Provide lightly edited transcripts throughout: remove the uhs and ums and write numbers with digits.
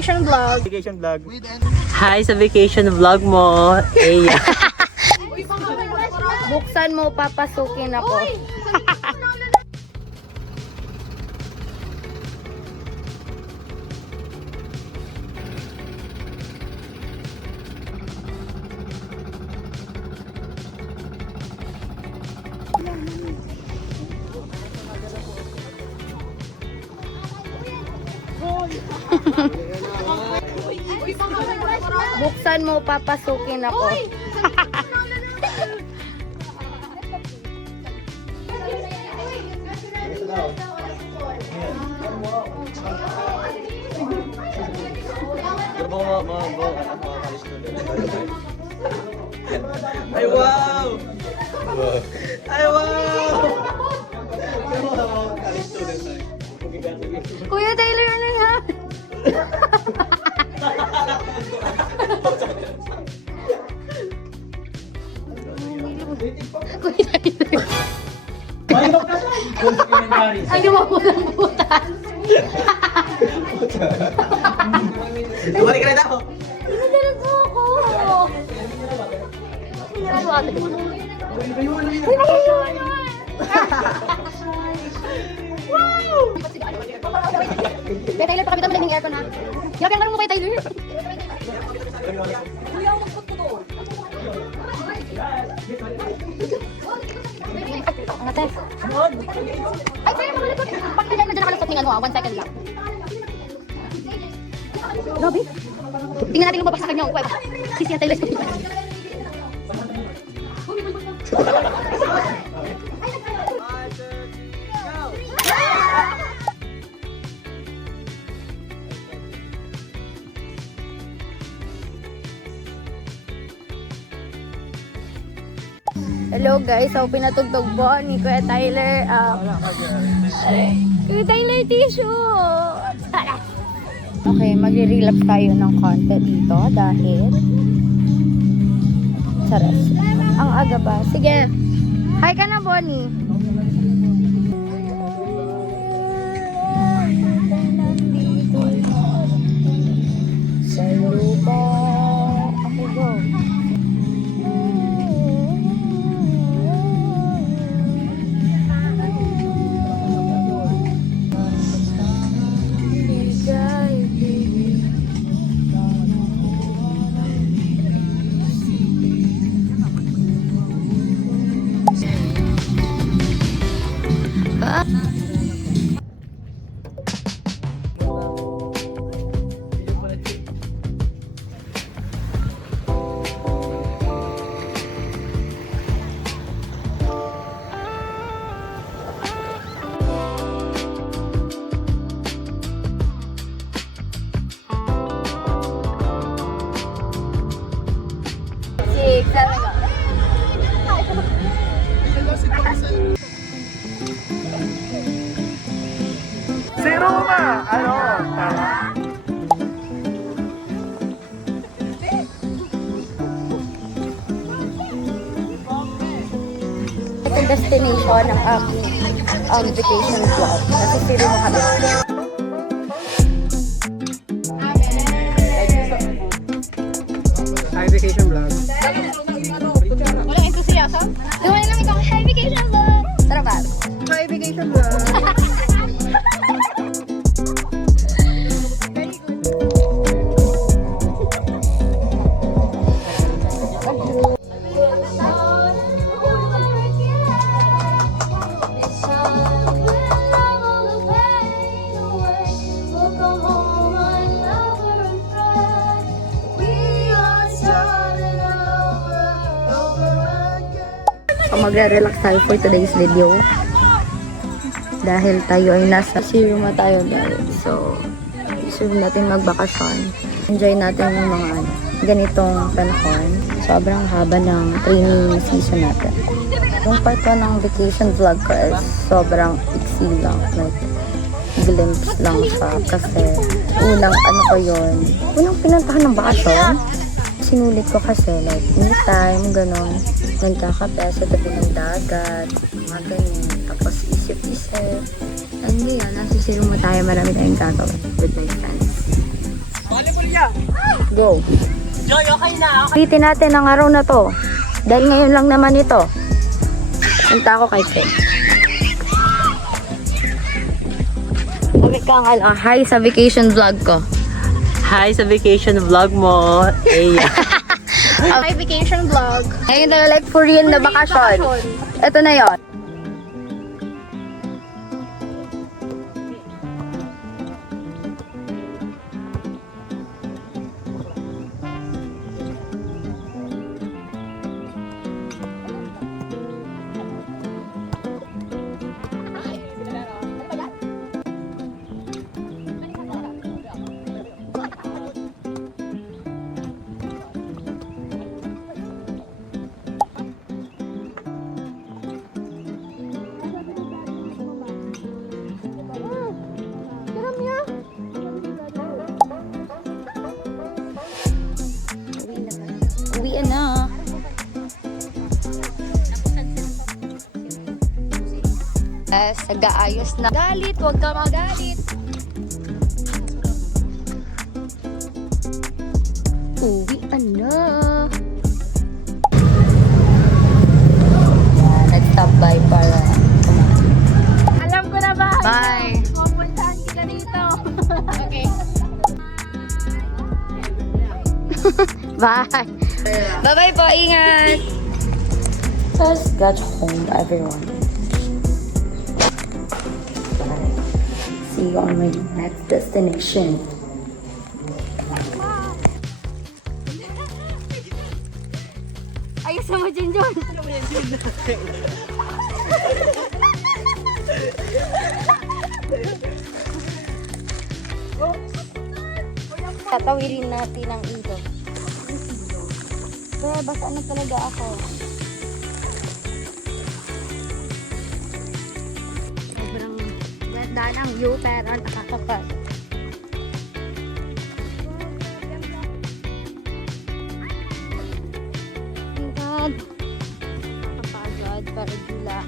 vacation vlog. Vacation vlog. Hi sa vacation vlog mo. Eya. Buksan mo, papasukin ako. Buksan mo, papasukin ako. Ay, wow! Ay, wow! Kuya Taylor, ano yan? Kuya Taylor. Ay, gumawa mo ng butas. Bumalik ka na daw! Pinadalag mo ako. Pinadalag mo ako. Wow! Kaya Taylor, pakabita mo lang yung aircon ha. Grabe ang laro mo kay Taylor. Kuya, magpot ko doon. Ang ates. Ay, kuya, makalikot. Bakit na dyan nakalusot ng ano 1 second lang. Grabe. Tingnan natin lumabas sa kanya. Si Siya Taylor. Hello guys, so pinatugtog po ni Kuya Tyler. Kuya Tyler, tissue! Okay, magre-relapse tayo ng konti dito dahil saras. Ang aga ba? Sige. Hi ka na, Bonnie. Sa lupa. Okay, go. Zero ma! Ano? Ito destination ng aking vacation vlog. Kasi sino mo kami. Hi, vacation vlog. Walang entusiasm? Gawin lang ikaw, hi vacation vlog! Tara ba? Hi, vacation vlog. Magre-relax tayo for today's video dahil tayo ay nasa Siruma tayo guys. So gusto natin magbakasyon, enjoy natin yung mga ganitong panahon. Sobrang haba ng training season natin. Yung part 1 ng vacation vlog ko is sobrang iksi lang, like glimpse lang siya kasi unang pinuntahan ng bakasyon. Sinulit ko kasi like me time, gano'n. Nagkakape sa tabi ng dagat, mga ganyan. Tapos isip-isip. And ngayon, nasa Siruma tayo, marami tayong gagawin with my friends. Go. Joy, okay na. Ulitin natin ang araw na to. Dahil ngayon lang naman ito. Punta ako kay Ted. Sabi ka nga, hi sa vacation vlog ko. Hi sa vacation vlog mo, Aya. My vacation vlog. Ngayon na like for real na bakasyon. Ito na yon. Uwi na. Nag-aayos na. Galit, huwag ka magalit. Uwi na. Nag-stop by para kumain. Alam ko na ba? Bye. Pupuntahan kita dito. Okay. Bye. Bye-bye po. Ingat. Just got home, everyone. Bye. See you on my next destination. Ayos mo dyan, John. Tatawirin natin ang ilog. Kaya basta na talaga ako. Sobrang ganda ng view pero nakakapal. God. Nakakapagod pero gila.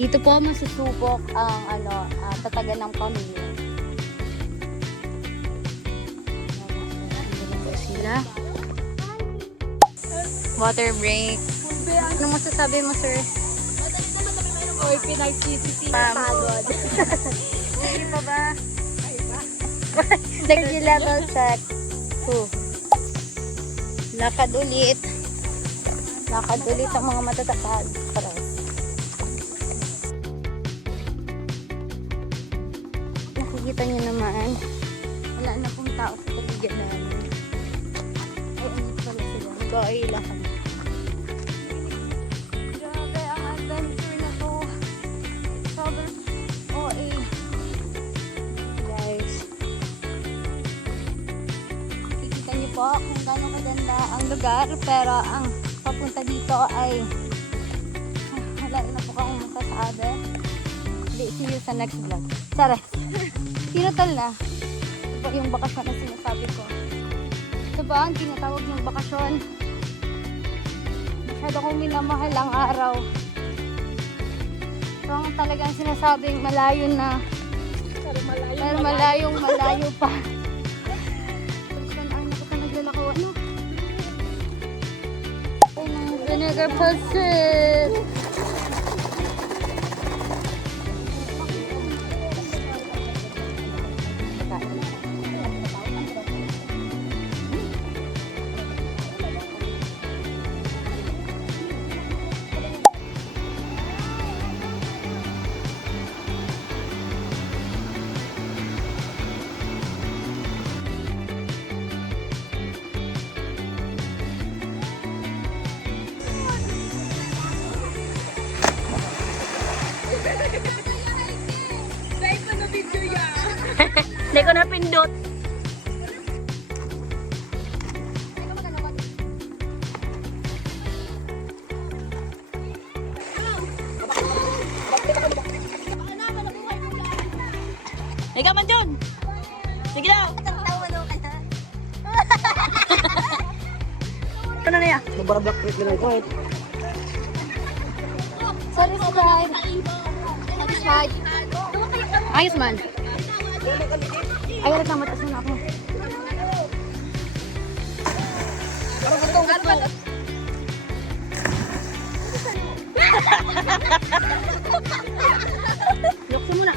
Dito po masusubok ang tatagan ng pamilya. Sila. Water break. Ano masasabi mo, sir? Oy, pinag-CCC na pagod. Hindi pa ba? Energy level check. Lakad ulit. Lakad ulit ang mga matatapad. Nakikita niyo naman. Wala na pong tao sa paligid namin. Ay, ano pala sila? Nag-aila kami. Grabe ang adventure na to. Sobrang OA. Guys. Kikita niyo po kung gano'ng kaganda ang lugar. Pero ang papunta dito ay wala na po akong masasabi. See you sa next vlog. Tara. Tinatal na. Ito yung bakasyon na sinasabi ko. Ito ba ang tinatawag yung bakasyon? Masyado kong minamahal ang araw. Ito ang talagang sinasabing malayo na. Pero malayo pa. Saan ang nakita naglalako? Ano? Ay, ng vinegar puzzle. Hindi ko napindot. Ikaw man dyan. Sige daw. Ano na yan? Mabarabak trip na ito. Satisfied. Satisfied. Ayos man. Ay, wala na, matas na ako. Lukso mo na.